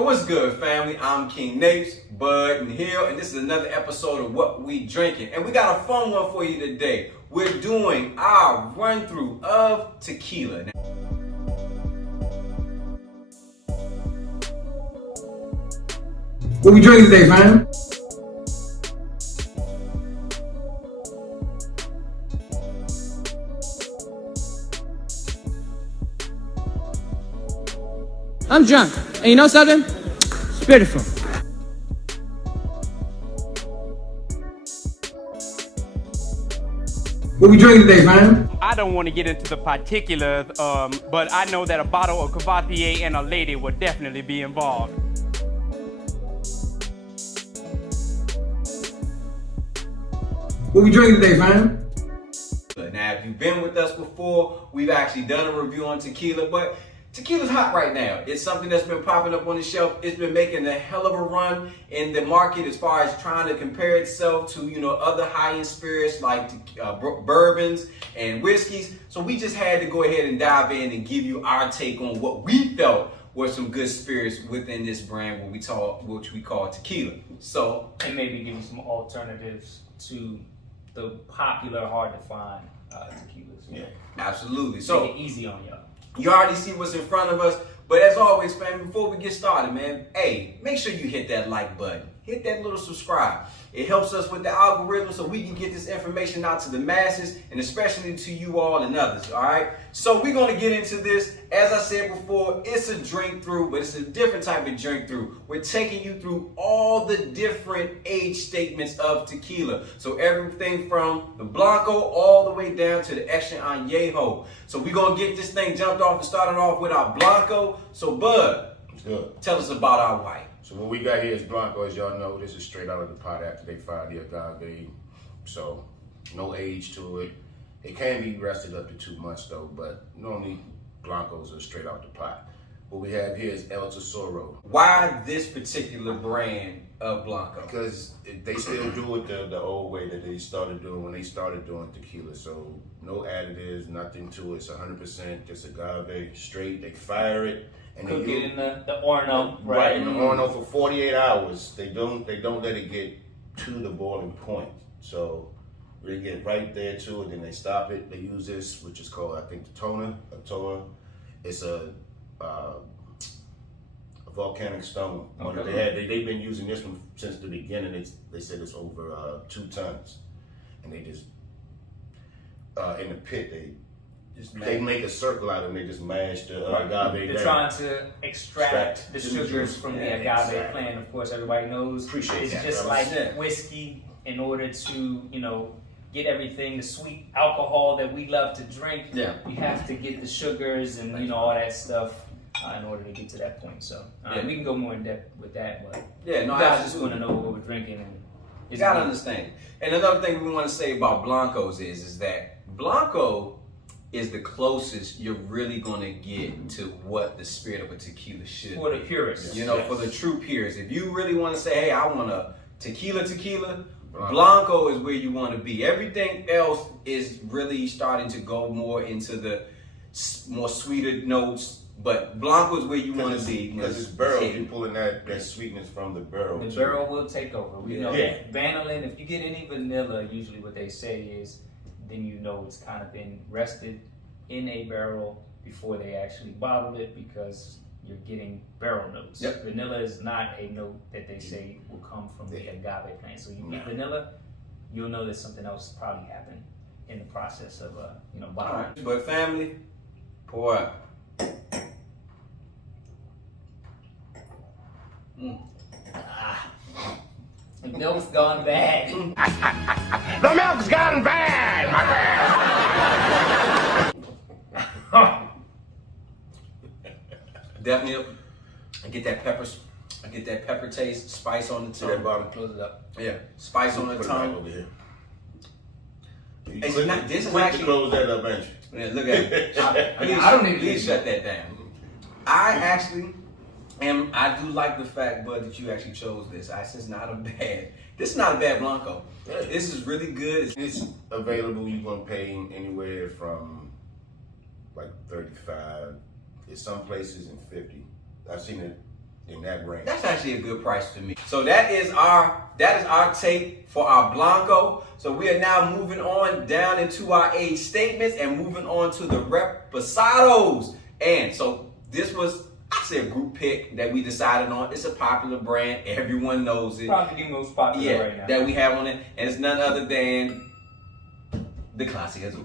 Yo, what's good, family? I'm King Napes, Bud, and Hill, and this is another episode of What We Drinking. And we got a fun one for you today. We're doing our run-through of tequila. What we drinking today, fam? I'm drunk, and you know something? It's beautiful. What we drinking today, fam? I don't want to get into the particulars, but I know that a bottle of Cavassier and a lady would definitely be involved. What we drinking today, fam? Now, if you've been with us before, we've actually done a review on tequila, but tequila's hot right now. It's something that's been popping up on the shelf. It's been making a hell of a run in the market as far as trying to compare itself to, other high-end spirits like bourbons and whiskeys. So we just had to go ahead and dive in and give you our take on what we felt were some good spirits within this brand, which we call tequila. So, and maybe give you some alternatives to the popular, hard to find tequilas. Yeah, absolutely. So So make it easy on y'all. you already see what's in front of us. But as always, fam, before we get started, man, hey, make sure you hit that like button. Hit that little subscribe. It helps us with the algorithm so we can get this information out to the masses and especially to you all and others, all right? So we're going to get into this. As I said before, it's a drink through, but it's a different type of drink through. We're taking you through all the different age statements of tequila. So everything from the Blanco all the way down to the extra Añejo. So we're going to get this thing jumped off and started off with our Blanco. So Bud, It's good. tell us about our white. So what we got here is Blanco, as y'all know. This is straight out of the pot after they fired the agave. So no age to it. It can be rested up to 2 months though, but normally Blancos are straight out the pot. What we have here is El Tesoro. Why this particular brand of Blanco? Because they still do it the old way that they started doing when they started doing tequila. So no additives, nothing to it. It's 100% just agave, straight. They fire it. And Cook they it in the Orno, right in the Orno for 48 hours. They don't let it get to the boiling point. So they get right there to it, then they stop it. They use this, which is called, I think, the toner. It's a volcanic stone. Okay. They've been using this one since the beginning. They said it's over 2 tons, and they just in the pit they make a circle out of it and they just mash the agave. They're trying to extract the sugars from the agave plant. Of course, everybody knows it's just like whiskey. In order to, get everything, the sweet alcohol that we love to drink, you have to get the sugars and, all that stuff in order to get to that point. So we can go more in depth with that, but you guys just want to know what we're drinking. And you gotta understand. And another thing we want to say about Blancos is that Blanco is the closest you're really gonna get to what the spirit of a tequila should for be. the purists. For the true purists. If you really want to say, hey, I want a tequila, Blanco is where you want to be. Everything else is really starting to go more into the more sweeter notes, but Blanco is where you want to be. Because it's barrel, you're pulling that sweetness from the barrel. The barrel will take over. We know that. Vanillin, if you get any vanilla, usually what they say is, then it's kind of been rested in a barrel before they actually bottled it, because you're getting barrel notes. Vanilla is not a note that they say will come from the agave plant. So you get vanilla, you'll know that something else probably happened in the process of bottling. Right. But family, pour up. The milk's gone bad. The milk's gone bad, my man. Definitely, I get that pepper taste, spice on the tongue. That bottom. Close it up. Yeah, spice on the Put it back tongue. over here. This is Quick actually to close that up, ain't you? Yeah, look at it. I don't need to shut that down. I do like the fact, Bud, that you actually chose this. This is not a bad Blanco. Yeah. This is really good. It's available. You can pay anywhere from like $35. In some places in $50. I've seen it in that range. That's actually a good price to me. So that is our take for our Blanco. So we are now moving on down into our age statements and moving on to the Reposados. And so this was actually a group pick that we decided on. It's a popular brand. Everyone knows it. Probably the most popular right now. That we have on it. And it's none other than the Clase Azul.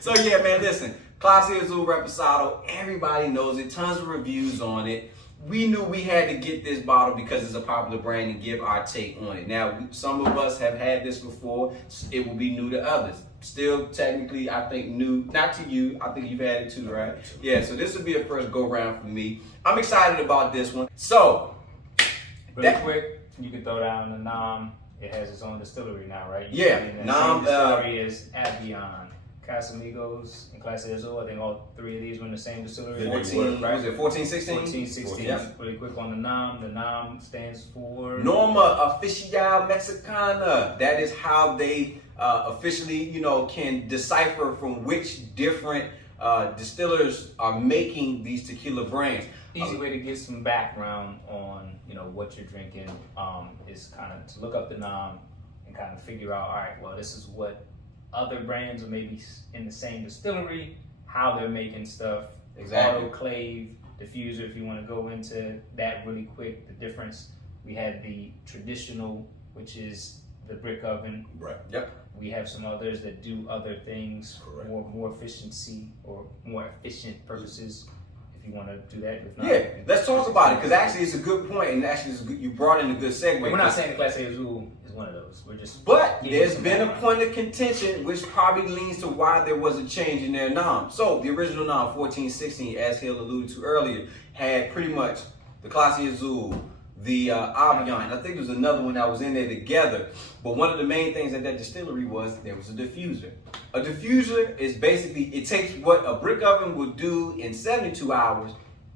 So yeah, man, listen. Clase Azul Reposado, everybody knows it. Tons of reviews on it. We knew we had to get this bottle because it's a popular brand and give our take on it. Now, some of us have had this before. It will be new to others. Still, technically, I think new. Not to you. I think you've had it too, right? Yeah, so this will be a first go-round for me. I'm excited about this one. So, really quick, you can throw down the Nam. It has its own distillery now, right? Nam distillery is Avion, Casamigos, and Clase Azul. I think all three of these were in the same distillery. 14, right? was it 14, 16? 14, 16. Yeah. Really quick on the Nam. The Nam stands for Norma Oficial Mexicana. That is how they officially, can decipher from which different distillers are making these tequila brands. Easy way to get some background on what you're drinking is kind of to look up the Nam and kind of figure out, all right, well, this is what other brands are maybe in the same distillery, how they're making stuff. Exactly. Autoclave, diffuser, if you want to go into that really quick, the difference. We had the traditional, which is the brick oven. Right. Yep. We have some others that do other things, Correct. more efficiency or more efficient purposes. If you want to do that, if not, Yeah, let's talk about it because actually it's a good point and actually you brought in a good segue. We're not saying the Clase Azul is one of those. We're just. But there's been a point of contention which probably leans to why there was a change in their nom. So the original nom, 1416, as Hill alluded to earlier, had pretty much the Clase Azul, the Avion. I think there was another one that was in there together. But one of the main things at that distillery was there was a diffuser. A diffuser is basically, it takes what a brick oven would do in 72 hours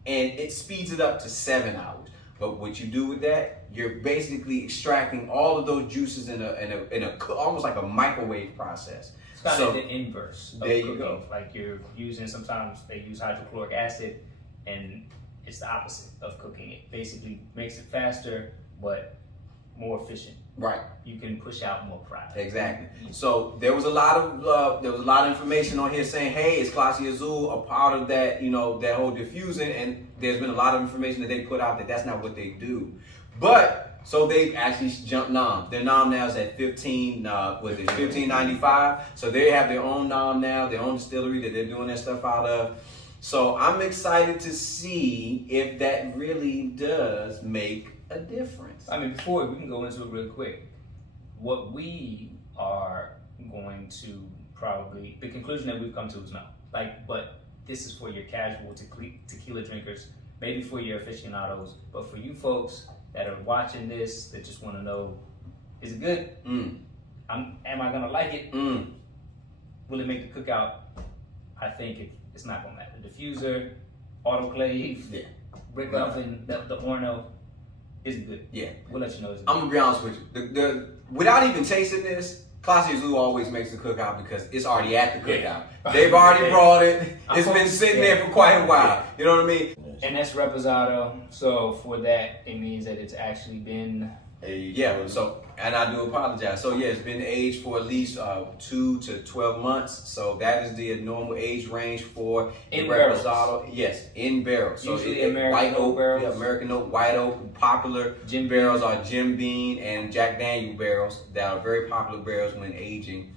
and it speeds it up to 7 hours. But what you do with that, you're basically extracting all of those juices in a almost like a microwave process. It's kind of the inverse of there you cooking. go. Like you're using, sometimes they use hydrochloric acid, and it's the opposite of cooking. It basically makes it faster, but more efficient. Right. You can push out more product. Exactly. So there was a lot of information on here saying, hey, is Clase Azul a part of that, that whole diffusing? And there's been a lot of information that they put out that that's not what they do. But so they've actually jumped nom. Their nom now is at 15.95. So they have their own nom now, their own distillery that they're doing that stuff out of. So I'm excited to see if that really does make a difference. I mean, before we can go into it real quick, what we are going to probably, the conclusion that we've come to is no. But this is for your casual tequila drinkers, maybe for your aficionados, but for you folks that are watching this that just want to know, is it good? Am I gonna like it? Will it make the cookout? I think it's not gonna matter. Diffuser, autoclave, brick oven, the Orno. Is it good? Yeah. We'll let you know. I'm gonna be honest with you. Without even tasting this, Clase Azul always makes the cookout because it's already at the cookout. They've already brought it. It's been sitting there for quite a while. You know what I mean? And that's Reposado. So for that, it means that it's actually been. Yeah. So, and I do apologize. So yeah, it's been aged for at least 2 to 12 months. So that is the normal age range for In Reposado. Yes, in barrels. So Usually American American oak barrels. Yeah, American oak, white oak. Popular Jim barrels are Jim Beam and Jack Daniel barrels that are very popular barrels when aging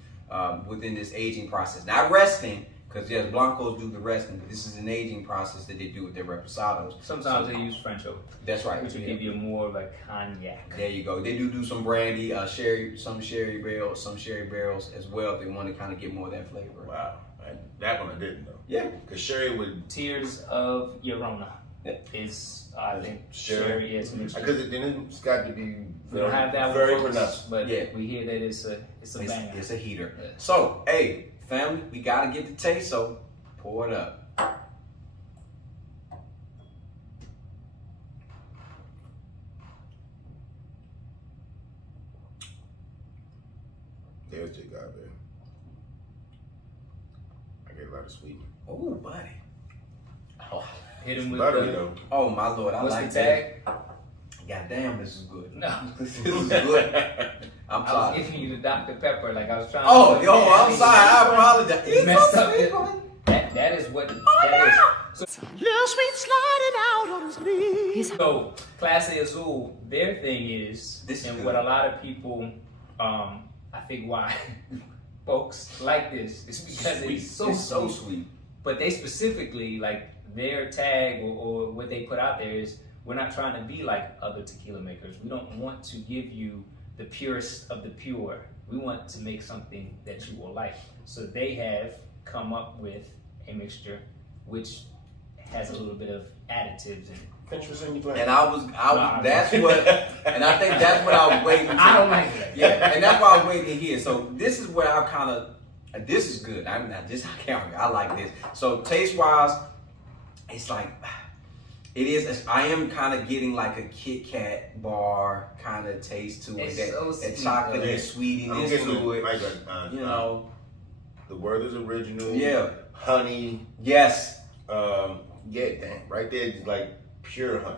within this aging process. Not resting, because yes, Blancos do the resting, but this is an aging process that they do with their Reposados. Sometimes they use French oak. That's right. Which will give you more like cognac. There you go. They do some brandy, sherry, some sherry barrels as well if they want to kind of get more of that flavor. Wow. That one I didn't know. Yeah. Because sherry would. Tears of Llorona is, I think, sherry is mixture. Because then it's got to be. We don't have that very one, pronounced. but Yeah. we hear that it's a banger. It's a heater. Yeah. So, hey, family, we got to get the taste, so pour it up. There's your guy there. I get a lot of sweetness. Oh, buddy. Oh. Hit him with Buttery the. though. Oh my lord, I What's like the tag? that. Goddamn, this is good. No. This is good. I'm I was sorry. giving you the Dr. Pepper, like I was trying. Oh, to yo, I'm sorry. I apologize. You It's messed so up. sweet, boy. That is what that is. Little sweet sliding out on his knees. So, Clase Azul, their thing is, This is and good. what a lot of people, I think why folks like this is because it's so It's so sweet. sweet. But they specifically, like their tag or what they put out there is, we're not trying to be like other tequila makers. We don't want to give you the purest of the pure. We want to make something that you will like. So they have come up with a mixture which has a little bit of additives in it. Pinterest in your And I was, that's what, and I think that's what I was waiting to. I don't like that. Yeah, and that's why I was waiting to hear. So this is where I kind of, this is good. I'm not just, I like this. So taste wise, it's like, it is, I am kind of getting like a Kit Kat bar kind of taste to it. It's That, so that sweet, chocolate though. and I'm sweetiness getting to it. like a, You know, the Werther's original. Yeah. Honey. yes. Yeah, damn. Right there, it's like pure honey.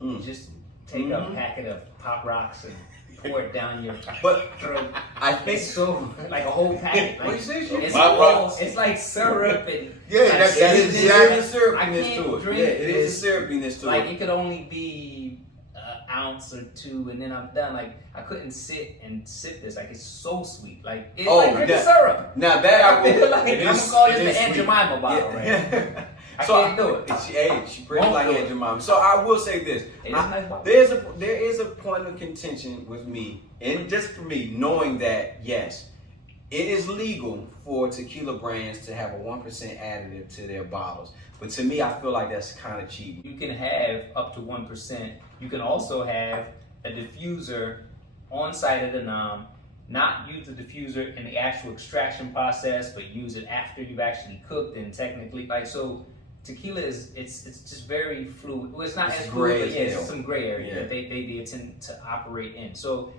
Mm. Just take a packet of Pop Rocks and pour it down your But throat. I think It's so like a whole packet. What Like, you say, it's Pop all, Rocks. it's like syrup and Yeah, like, that's There it. is a I syrupiness can't to it. drink Yeah, it is this. a syrupiness to like it. it could only be an ounce or two, and then I'm done. Like I couldn't sit and sip this. Like it's so sweet. Like it's Oh, like drinking that- syrup. Now that I I feel will, like it I'm is- gonna call it this is the Aunt sweet. Jemima bottle, right? yeah. I So can't do it. She pretty Won't like do Aunt it. Jemima. So I will say this: It is nice bottle. there is a point of contention with me, and just for me, knowing that yes, it is legal for tequila brands to have a 1% additive to their bottles. But to me, I feel like that's kind of cheap. You can have up to 1%. You can also have a diffuser on site at the NOM, not use the diffuser in the actual extraction process, but use it after you've actually cooked and technically, like, so tequila is, it's just very fluid. Well, it's not It's as gray fluid, as but yeah, hell. it's some gray area Yeah. that they tend to operate in. So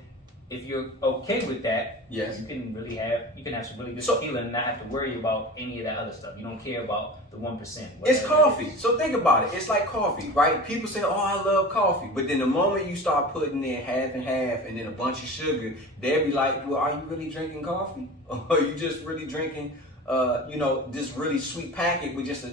if you're okay with that, Yes. you can have some really good So- tequila and not have to worry about any of that other stuff. You don't care about the 1%. It's whatever it coffee. is. So think about it. It's like coffee, right? People say, "Oh, I love coffee," but then the moment you start putting in half and half, and then a bunch of sugar, they'll be like, "Well, are you really drinking coffee, or are you just really drinking, this really sweet packet with just a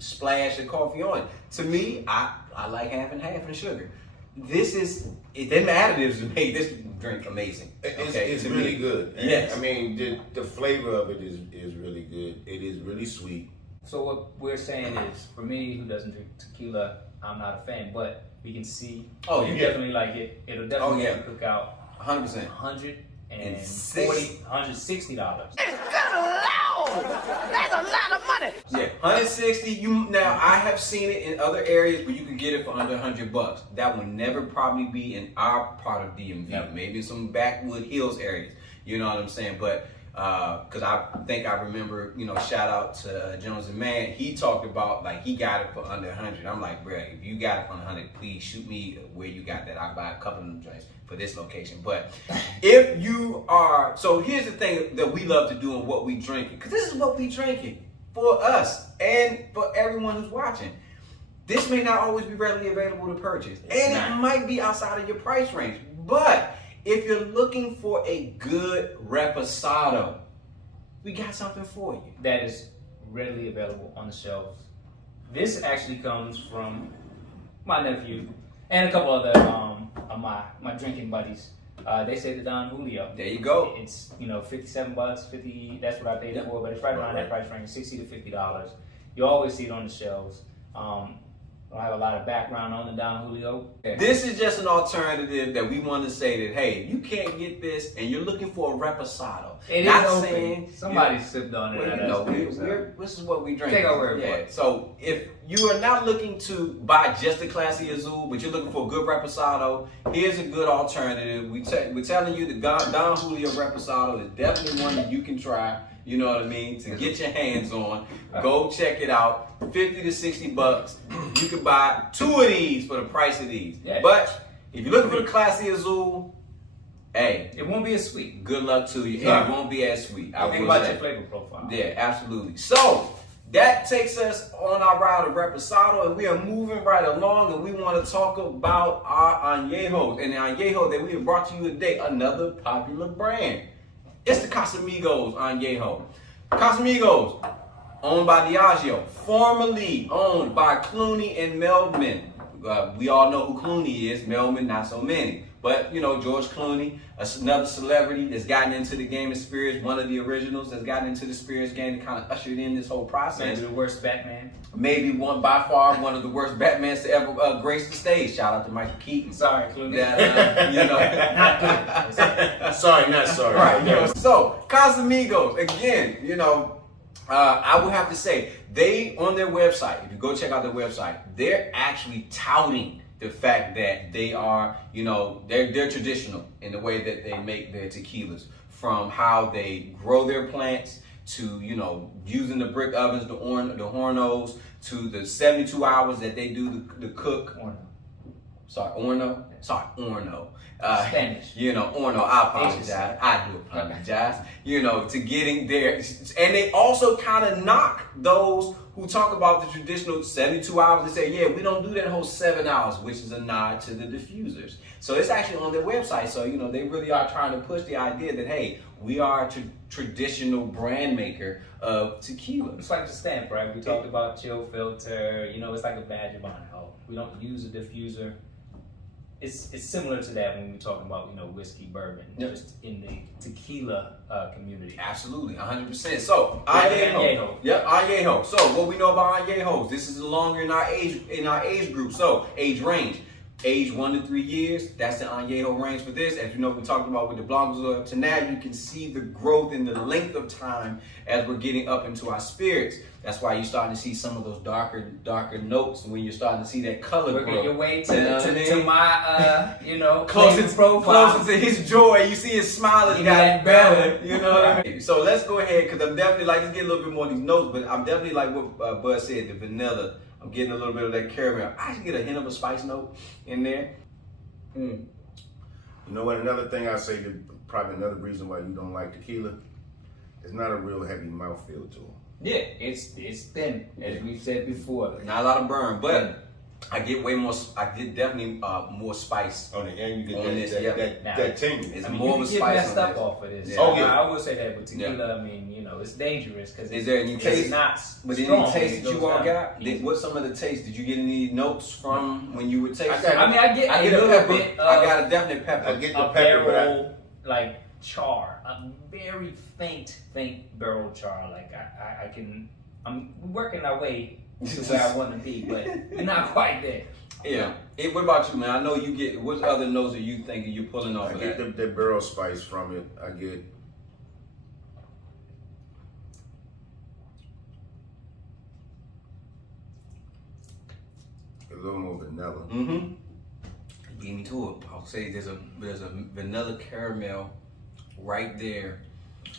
splash of coffee on it?" To me, I like half and half and sugar. Them additives make this drink amazing. It's to really me. good. And, Yes. I mean, the flavor of it is really good. It is really sweet. So what we're saying is, for me, who doesn't drink tequila, I'm not a fan, but we can see Oh, you yeah. definitely like it. It'll definitely yeah. make you cook out 100%. $160. Yeah, 160. Now I have seen it in other areas where you can get it for under $100. That will never probably be in our part of DMV. Yep. Maybe in some backwood hills areas. You know what I'm saying? But because I think I remember, shout out to Jones and Man. He talked about like he got it for under 100. I'm like, bro, if you got it for 100, please shoot me where you got that. I'll buy a couple of them joints for this location. But if you are, so here's the thing that we love to do and what we drinking, because this is what we drinking for us and for everyone who's watching. This may not always be readily available to purchase, and it might be outside of your price range. But if you're looking for a good reposado, we got something for you. That is readily available on the shelves. This actually comes from my nephew and a couple other of my drinking buddies. They say the Don Julio. There you go. It's $57, 50. That's what I paid for, but it's right around that price range, $60 to $50. You always see it on the shelves. I don't have a lot of background on the Don Julio. This is just an alternative that we want to say that, hey, you can't get this and you're looking for a reposado. It Not is open. saying Somebody sipped on it. Well, this is what we drink. Take our word for it. So if you are not looking to buy just the Clase Azul, but you're looking for a good reposado, here's a good alternative. We're telling you the Don Julio reposado is definitely one that you can try. You know what I mean? To get your hands on, go check it out. $50 to $60. You can buy 2 of these for the price of these. Yeah. But if you're looking for the Clase Azul, hey, It won't be as sweet. good luck to you. Yeah. And it won't be as sweet. I Think will about say. your flavor profile. Yeah, absolutely. So that takes us on our route of Reposado, and we are moving right along, and we want to talk about our Añejos. And the Añejo that we have brought to you today, another popular brand. It's the Casamigos Añejo. Casamigos, owned by Diageo, formerly owned by Clooney and Meldman. We all know who Clooney is, Meldman not so many. But, you know, George Clooney, another celebrity that's gotten into the game of spirits, one of the originals that's gotten into the spirits game and kind of ushered in this whole process. Maybe the worst Batman. Maybe by far one of the worst Batmans to ever grace the stage. Shout out to Michael Keaton. Sorry, Clooney. That, you know. Not good. Sorry, not sorry. Right. You know, so, Casamigos, again, you know, I would have to say, they, on their website, if you go check out their website, they're actually touting the fact that they are, you know, they're traditional in the way that they make their tequilas, from how they grow their plants to, you know, using the brick ovens, the hornos, to the 72 hours that they do the cook. Orno. Orno. Spanish. You know, Orno, I apologize. I do apologize. You know, to getting there. And they also kind of knock those who talk about the traditional 72 hours. They say, yeah, we don't do that whole 7 hours, which is a nod to the diffusers. So it's actually on their website. So, you know, they really are trying to push the idea that, hey, we are a traditional brand maker of tequila. It's like the stamp, right? We talked about chill filter. You know, it's like a badge of honor. We don't use a diffuser. It's similar to that when we're talking about, you know, whiskey, bourbon, just in the tequila community. Absolutely, 100%. So, Añejo. Yep, Añejo. So, what we know about Añejos, this is longer in our age group. So, age range. Age 1 to 3 years, that's the Añejo range for this. As you know, we talked about with the Blancos up to now, you can see the growth in the length of time as we're getting up into our spirits. That's why you're starting to see some of those darker notes when you're starting to see that color Working grow. your way to my, you know, closer to his joy. You see his smile has gotten better. You know what I mean? So let's go ahead, because I'm definitely like, let's get a little bit more of these notes, but I'm definitely like what Bud said, the vanilla. I'm getting a little bit of that caramel. I actually get a hint of a spice note in there. You know what? Another thing I say, that probably another reason why you don't like tequila, it's not a real heavy mouthfeel to it. Yeah, it's thin, as we've said before. Not a lot of burn, but I get way more. I get definitely more spice On the end, you get on this. that tingle. It's I mean, more you of a can get spice messed on up this. off of this. Yeah. Oh, yeah. I will say that with tequila. I mean, you know, it's dangerous because Is there any taste? It's not But strong. any taste that you all got? Easy. What's some of the taste? Did you get any notes from when you were tasting? I get a little pepper. bit of I got a definite pepper. I get the a pepper, but barrel like char, a very faint barrel char. Like I'm working our way to where I want to be, but we're not quite there. Yeah. Hey, what about you, man? I know you get. What other notes are you thinking you're pulling off I of get that? the barrel spice from it. I get a little more vanilla. Mm-hmm. Get me to it. I'll say there's a vanilla caramel right there.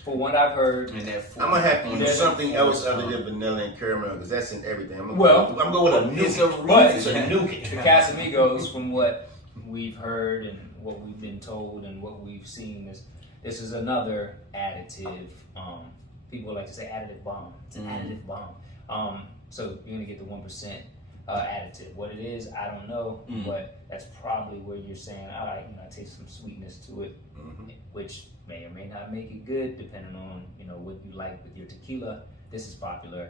For what I've heard, And that I'm gonna have to use There's something else a- other than vanilla and caramel because that's in everything. I'm Well, going with a it's nougat. a but It's a nougat. the Casamigos, from what we've heard and what we've been told and what we've seen, is this is another additive. People like to say additive bomb. It's an additive bomb. So you're gonna get the 1% additive. What it is, I don't know, but that's probably where you're saying, all right, you know, I taste some sweetness to it, which may or may not make it good, depending on, you know, what you like with your tequila. This is popular.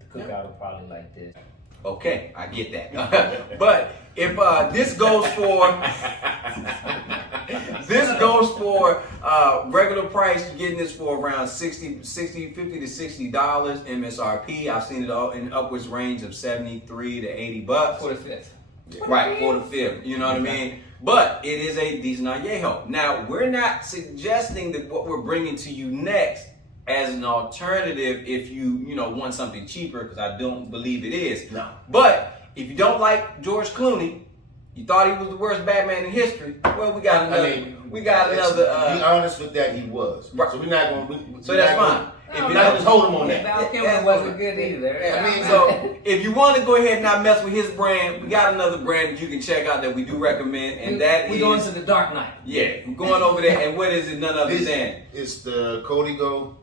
The cookout will probably like this. Okay, I get that. But if this goes for regular price, you're getting this for around $50 to $60 MSRP. I've seen it all in upwards range of 73 to $80 For the fifth. Right, for the fifth. You know what I mean? But it is a decent Añejo. Now, we're not suggesting that what we're bringing to you next as an alternative if you want something cheaper, because I don't believe it is. No. But if you don't like George Clooney, you thought he was the worst Batman in history, well, we got another. To be honest with that, he was. Right. So we're not going. So that's fine. If you not just hold him on that. Val Kilmer Yeah, wasn't good either. Yeah, I mean, so if you want to go ahead and not mess with his brand, we got another brand that you can check out that we do recommend, and we're going to the Dark Knight. Yeah, we're going over there, and what is it? None other than It's the Codigo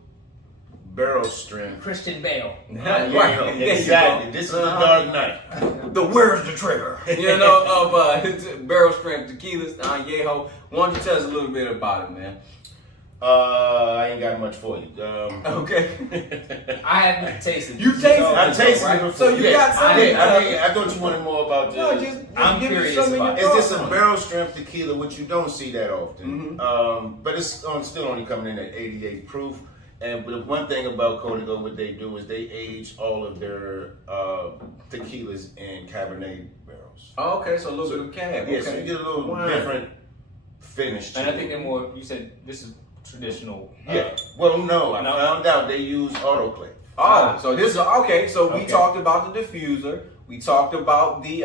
barrel strength. Christian Bale. Right. Yeah, There you exactly. go. This is the Dark Knight. The where's the trigger? You know, of barrel strength tequilas, Añejo. Why don't you tell us a little bit about it, man? I ain't got much for you. Okay. I haven't tasted. You've tasted So- it. I tasted right? it before. So you got some. I thought you wanted more about No, this. just I'm give me curious some of your about it. It's thoughts just a on it. barrel strength tequila, which you don't see that often. Mm-hmm. But it's still only coming in at 88 proof. And but one thing about Codigo, what they do is they age all of their tequilas in Cabernet barrels. Oh, okay, so a little bit of cab. Yeah, Okay. so you get a little Wine. different finish to And I it. think they're more. You said this is traditional. Yeah. Well, no, I No. found out they use autoclave. Oh, so this is okay. So we Okay. talked about the diffuser. We talked about the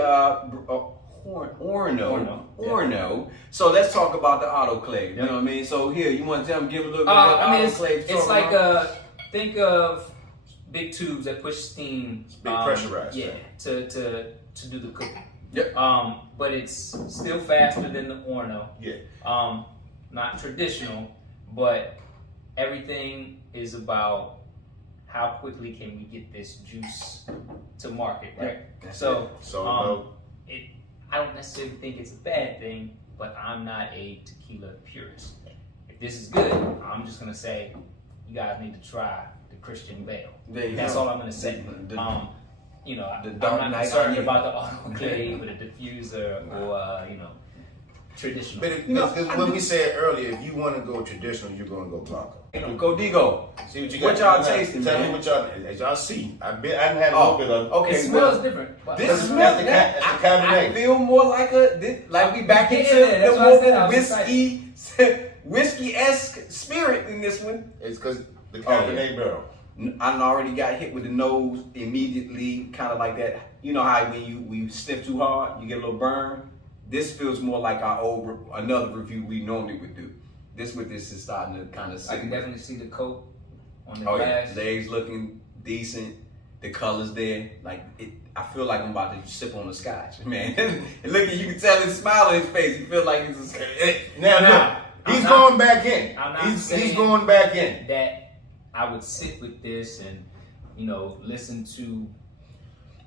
Orno. So let's talk about the autoclave. You know what I mean? So here, you want to tell them, give a little bit of what I mean, autoclave it's talking like about? think of big tubes that push steam. Big pressurized. Yeah, to do the cooking. Yep. But it's still faster than the Orno. Yeah. Not traditional, but everything is about how quickly can we get this juice to market, right? That's So, So about I don't necessarily think it's a bad thing, but I'm not a tequila purist. If this is good, I'm just gonna say you guys need to try the Christian Bale. There you That's go. all I'm gonna say. You know, the I'm Dark not Knight concerned Añejo. about the autoclave or the diffuser or traditional. But because when we said earlier, if you want to go traditional, you're going to go Blanco. Codigo. See what you What got. y'all tasting, Tell man? me what y'all, as y'all see. I done had a little bit of. Okay. It smells different. But This That's smells. the Cabernet. I feel more like we back Yeah, into that's the what I said, I more was whiskey-esque spirit in this one. It's because the Cabernet barrel. I already got hit with the nose immediately, kind of like that. You know how when we sniff too hard, you get a little burn. This feels more like another review we normally would do. This is starting to kind of. I can definitely see the coat on the Oh yeah, glass. legs looking decent. The colors there, I feel like I'm about to sip on a scotch, man. And look, you can tell his smile on his face. He feels like it's Now, look, he's going back in. I'm not He's saying going back in. that I would sit with this and listen to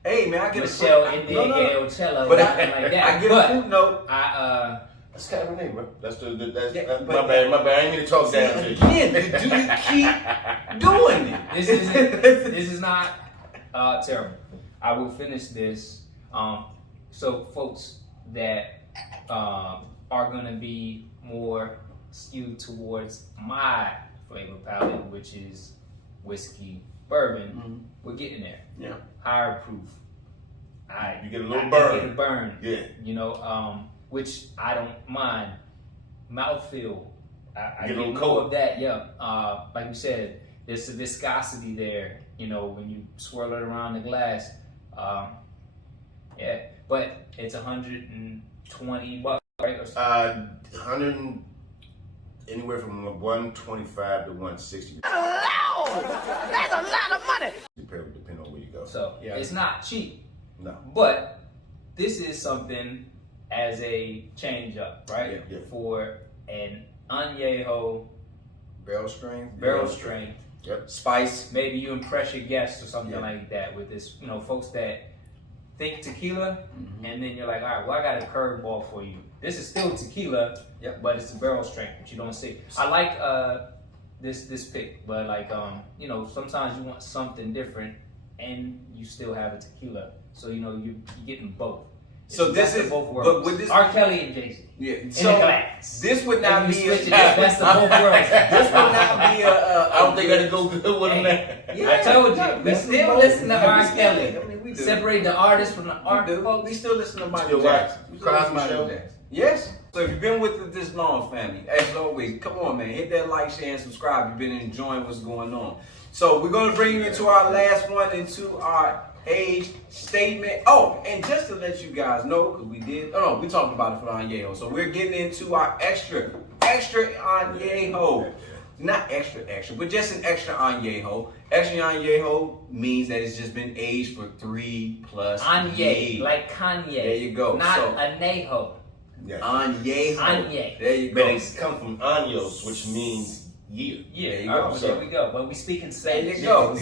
Hey man, I get Michelle a and fruit. no, cello, But nothing like that. I get but a fruit note. That's Cabernet, bro. That's Yeah, my bad. I ain't mean to talk down to you. Again, do you keep doing it? This is not terrible. I will finish this. So folks that are gonna be more skewed towards my flavor palette, which is whiskey, bourbon, we're getting there. Yeah. Higher proof. You get a little I burn. Get a burn. Yeah. Which I don't mind. Mouthfeel. I Get a get little more cold. of that. Yeah. Like you said, there's a viscosity there. When you swirl it around the glass. Yeah. But it's $120, right? Or 100 anywhere from 125 to 160. That's a lot of money. Depending on where you go. So Yeah. it's not cheap. No. But this is something as a change up, right? Yeah. For an Añejo Barrel strength. barrel strength. Yep. Spice. Maybe you impress your guests or something Yeah. like that with this, folks that think tequila, Mm-hmm. and then you're like, all right, well, I got a curveball for you. This is still tequila, Yep. but it's a barrel strength, which you don't see. I like this pick, but sometimes you want something different, and you still have a tequila, so you're getting both. So It's this best of is, both but worlds. with this, R. Kelly and Jay-Z yeah. in So a glass. this would not And be you a. switch it, it's best of both worlds. This would not be a. I don't think I can go good with that. I told you, we still listen to R. Kelly. I mean, we do. Separate the artist from the art, We do. folks. We still listen to Michael Still Jackson. watch We still listen to Cosby Michael Show? Jackson. Yes. So if you've been with us this long, family, as always, come on, man, hit that like, share, and subscribe. You've been enjoying what's going on. So we're gonna bring you into our last one, into our age statement. Oh, and just to let you guys know, because we talked about it for Añejo. So we're getting into our extra Añejo. Not extra, but just an extra Añejo. Extra Añejo means that it's just been aged for 3+ Añe, years. like Kanye. There you go. Not So- Anejo. Yeah. Añejo. Añe. There you But go. it's come from años, which means year. Yeah, There you all go. right, there we go. But we speaking There sage. you go.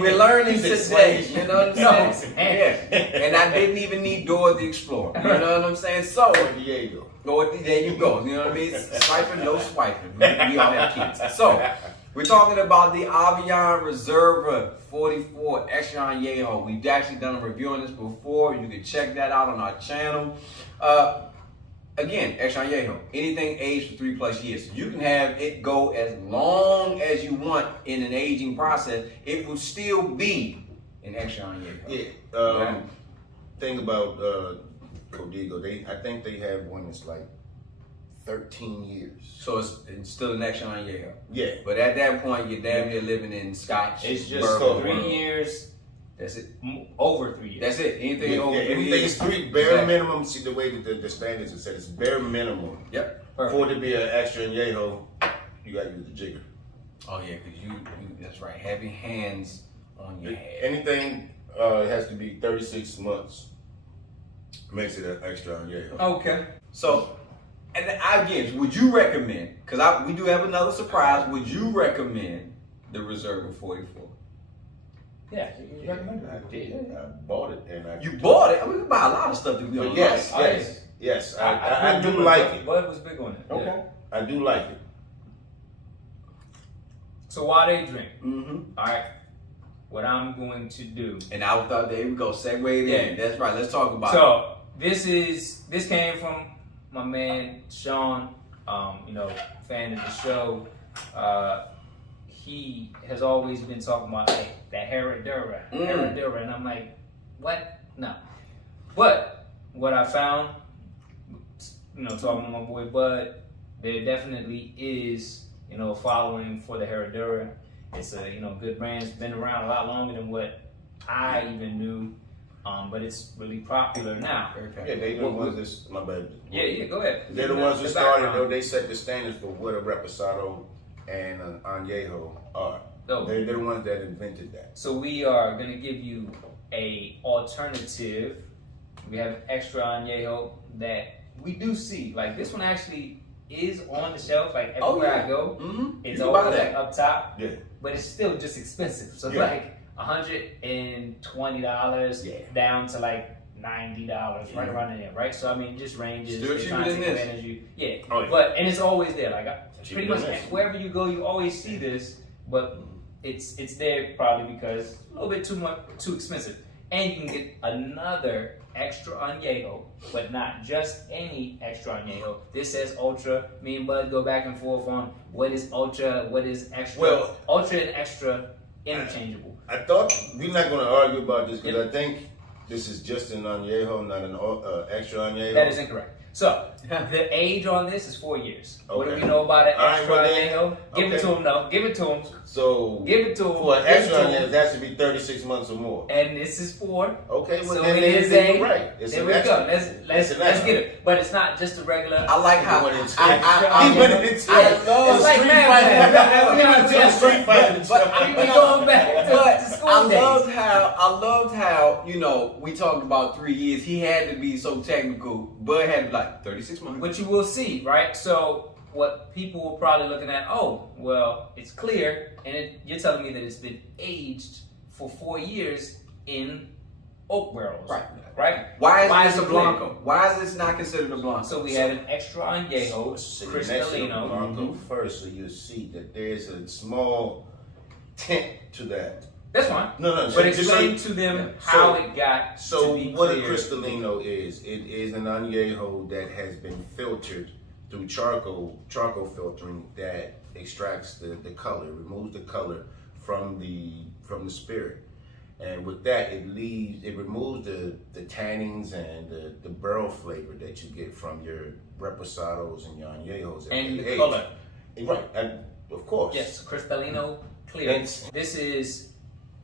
We're learning today. You know what I'm saying? No. Yeah. And I didn't even need Dora the Explorer. You know what I'm saying? So, Diego. there you go. You know what I mean? Swiping, no swiping. We all have kids. So, we're talking about the Avion Reserva 44 Extra Añejo. We've actually done a review on this before. You can check that out on our channel. Again, Extra Añejo, anything aged for 3+ years. So you can have it go as long as you want in an aging process. It will still be an Extra Añejo. Yeah. Thing about Codigo, I think they have one that's like 13 years. So it's still an Extra Añejo. Yeah. But at that point, you're damn near living in Scotch. It's just bourbon. 3 years. That's it. Over 3 years. That's it. Anything Yeah, over 3 anything years. is 3 bare minimum. See the way that the standards are set, it's bare minimum. Yep. For it to be an Extra Añejo, you gotta use the jigger. Oh yeah, because you that's right. Heavy hands on your head. Anything has to be 36 months. Makes it an Extra Añejo. Okay. So, and again, would you recommend? Because we do have another surprise. Would you recommend the Reserva 44? Yeah, you recommend it? I did. I bought it and You bought it. I mean, we buy a lot of stuff that we don't yes, like. yes. I do like it. Bud was big on it. Okay. Yeah. I do like it. So while they drink, Mm-hmm. all right, what I'm going to do. And I thought, there we go, segue it in. That's right. Let's talk about it. So this came from my man Sean, fan of the show. He has always been talking about like that Herradura, and I'm like, what? No. But what I found, talking to my boy Bud, there definitely is, a following for the Herradura. It's a good brand. It's been around a lot longer than what I even knew, but it's really popular now. Yeah, they the ones that's my bad. Yeah, go ahead. They're the ones who started though. They set the standards for what a Reposado and an Añejo are. Oh. They're the ones that invented that. So we are gonna give you a alternative. We have Extra Añejo that we do see. Like this one actually is on the shelf. Like everywhere I go, it's always like up top. Yeah. But it's still just expensive. So Yeah. like $120 down to like $90, right around in there, right? So I mean, just ranges. Still they're cheaper trying to than take this. advantage of you. Yeah. Oh, yeah. But and it's always there. Like Cheaper pretty much than this. wherever you go, you always see this. But it's there probably because a little bit too expensive. And you can get another Extra Añejo, but not just any Extra Añejo. This says Ultra. Me and Bud go back and forth on what is Ultra, what is Extra. Well, Ultra and Extra interchangeable. I thought we're not going to argue about this because I think this is just an Añejo, not an Extra Añejo. That is incorrect. So the age on this is 4 years. What do Okay. we know about an All right, Extra well then, Añejo? Give it to him, though. Give it to him. So Give it to him. for an Give it Extra to him. Añejo, it has to be 36 months or more. And this is 4. Okay, well So then it is you're a. right. It's There an we extra. go. Let's an get extra. it. But it's not just a regular. I like how When it's I love It's like Street man, Fighter. man. It's Street Fighter. We going back to But school I days. loved how we talked about 3 years. He had to be so technical. Bud had to be like 36 months. But you will see, right? So what people were probably looking at, oh, well, it's clear, and you're telling me that it's been aged for 4 years in oak barrels, right? Why is this it a clear? Blanco? Why is this not considered a Blanco? So we have an Extra Añejo, Sit next to the Cristalino. Blanco first, so you'll see that there's a small tint to that. That's fine. No, But so- explain so- to them yeah. how So- it got So to be what clear. a Cristalino is, it is an Añejo that has been filtered through charcoal filtering that extracts the color, removes the color from the spirit. And with that, it removes the tannins and the barrel flavor that you get from your Reposados and your Añejos. And the age. color. Right, and of course. Yes, Cristalino clear. That's- This is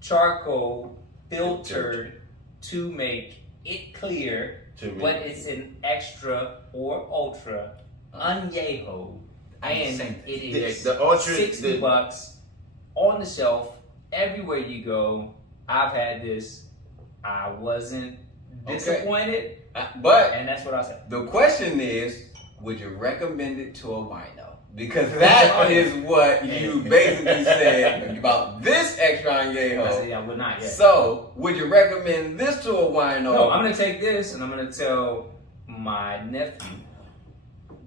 charcoal filtered to make it clear, To me. but it's an extra or ultra Añejo, and Same it thing. is The ultra- $60 on the shelf everywhere you go. I've had this. I wasn't disappointed, But and that's what I said. the question is, would you recommend it to a wino? Because that is what you basically said about this extra añejo. I said, I would not yet. So, would you recommend this to a wino? No, I'm gonna take this and I'm gonna tell my nephew,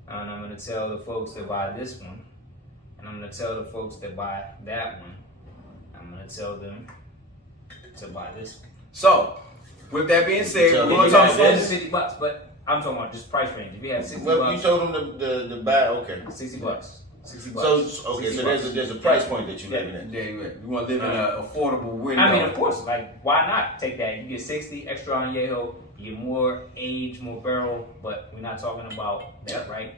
and I'm gonna tell the folks that buy this one, and I'm gonna tell the folks that buy that one. I'm gonna tell them to buy this one. So, with that being said, So we're you going to talk got about this. $50, but I'm talking about just price range. If you have 60 Well, bucks, you told them the buy. Okay. $60. 60 So bucks. okay, 60 so bucks. there's a price point that you Yeah. living in. Yeah, you want to live in an affordable window. I mean, of course, like, why not take that? You get 60 extra añejo, you get more age, more barrel, but we're not talking about that, right?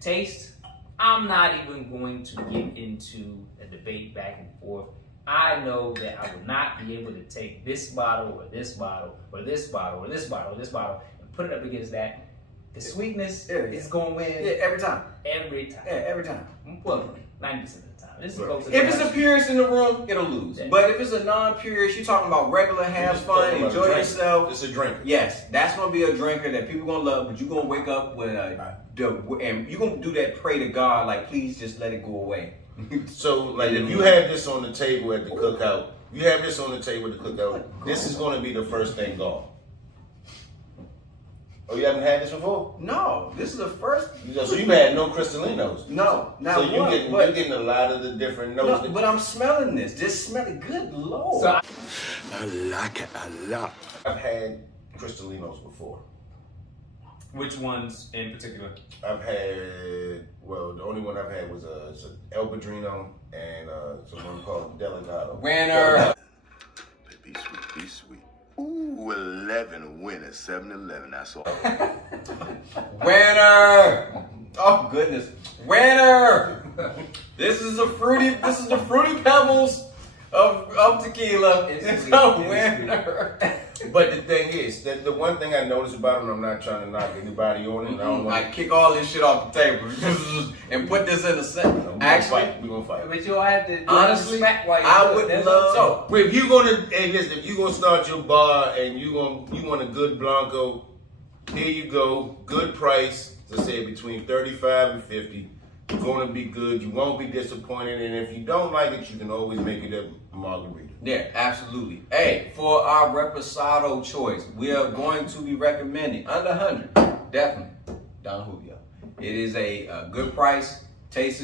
Taste, I'm not even going to get into a debate back and forth. I know that I will not be able to take this bottle or this bottle or this bottle or this bottle or this bottle and put it up against that. The sweetness is going to win every time. every time. Yeah, every time. Well, 90% of the time. This is close to If it's a purist in the room, it'll lose. Yeah. But if it's a non-purist, you're talking about regular, have Just fun, talking about enjoy drink. yourself. It's a drink. Yes, that's gonna be a drinker that people gonna love, but you're gonna wake up with and you're gonna do that pray to God, like, please just let it go away. So, like, if you have this on the table at the cookout, you have this on the table at the cookout, this is going to be the first thing gone. Oh, you haven't had this before? No, this is the first. So you've had no Cristalinos. No, not So you're one. getting a lot of the different notes. No, but I'm smelling this. Just smell it. Good Lord. So I like it a lot. I've had Cristalinos before. which ones in particular? I've had, well, the only one I've had was El Padrino and someone called Delegado. Winner. Be sweet, be sweet. Ooh, 11 winners, 7-11. That's all. Winner. Oh goodness. Winner. This is the fruity pebbles of tequila. It's a winner. But the thing is, that the one thing I noticed about them, I'm not trying to knock anybody on it. I don't want I kick all this shit off the table and put this in the center. Actually, we're gonna fight. But you'll have to honestly, respect while you I do it. would That's love. what I'm So, If you're gonna, hey, listen, if you're gonna start your bar and you want a good Blanco, here you go, good price. As I said, between 35 and 50. It's gonna be good. You won't be disappointed, and if you don't like it, you can always make it a margarita. yeah, absolutely. Hey, for our Reposado choice, we are going to be recommending under 100, definitely Don Julio. It is a good price. Taste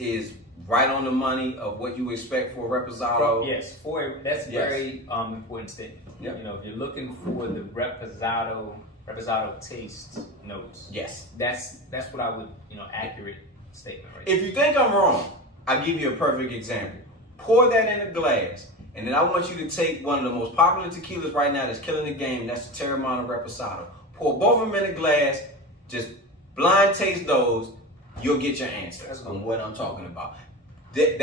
is right on the money of what you expect for a Reposado. Yes, that's Yes. very important statement. Yeah. You know, if you're looking for the Reposado taste notes, Yes. that's what I would, accurate statement right If you think I'm wrong, I'll give you a perfect example. Pour that in a glass, and then I want you to take one of the most popular tequilas right now that's killing the game, and that's the Terramana Reposado. Pour both of them in a glass, just blind taste those, you'll get your answer on what I'm talking about. The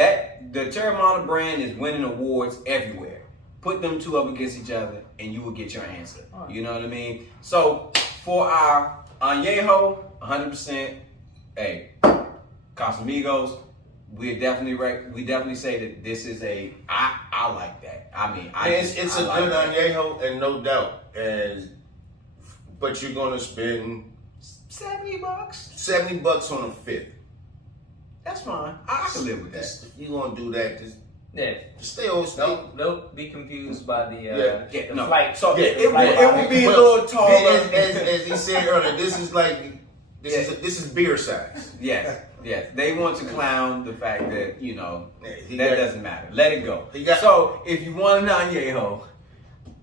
Terramana brand is winning awards everywhere. Put them two up against each other, and you will get your answer. You know what I mean? So, for our Añejo, 100%, hey, Casamigos, we definitely say that this is I like that. I mean, It's a like good that. añejo, and no doubt. But you're gonna spend $70. $70 on a fifth. That's fine. I can live with that. If you're gonna do that, just Yeah. stay on stage. Don't be confused by the Yeah, no. flight. So Yeah, it will be a But little taller. As he said earlier, this is like this is beer size. Yes. They want to clown the fact that, He that got- doesn't matter. Let it go. He got- So if you want an Añejo,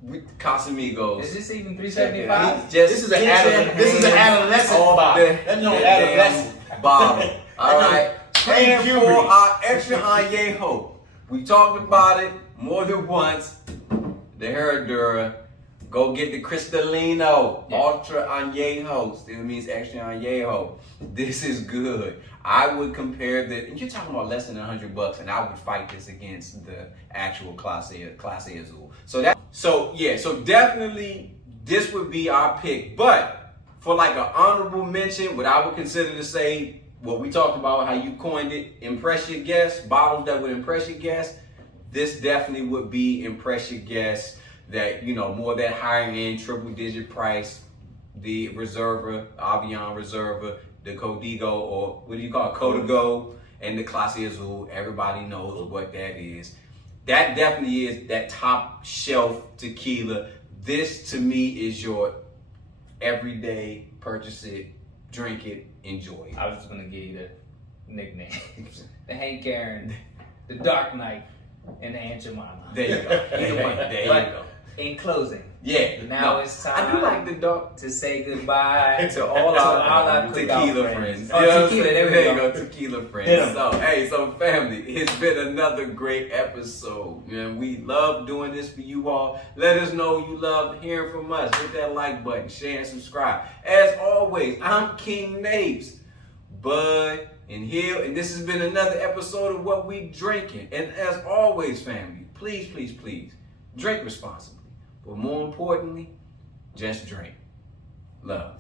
with Casamigos. Is this even $3.75? This is an adolescent bottle. That's no adolescent bottle. All right. And Pre-puberty. for our extra Añejo, we talked about it more than once. The Herradura. Go get the Cristalino Ultra Añejo. Still means extra Añejo. This is good. I would compare and you're talking about less than $100, and I would fight this against the actual Clase Azul. So definitely this would be our pick. But for like an honorable mention, what I would consider to say, what we talked about, how you coined it, impress your guests, bottles that would impress your guests, this definitely would be impress your guests. That, more that higher end triple digit price, the Reserva, Avion Reserva, the Codigo, or what do you call it? Codigo, and the Clase Azul. Everybody knows what that is. That definitely is that top shelf tequila. This to me is your everyday purchase it, drink it, enjoy it. I was just gonna give you the nickname. The Hank Aaron, the Dark Knight, and the Aunt Jemima. There you go. Either one. There you go. In closing, Yeah. now it's time. I do like the dark to say goodbye to all our tequila friends. Oh, tequila, there we go. Tequila Hit friends. 'em. So, hey, so family, it's been another great episode. Man, we love doing this for you all. Let us know you love hearing from us. Hit that like button, share and subscribe. As always, I'm King Napes, Bud, and Hill, and this has been another episode of What We Drinking. And as always, family, please, please, please, drink responsibly. But more importantly, just drink. Love.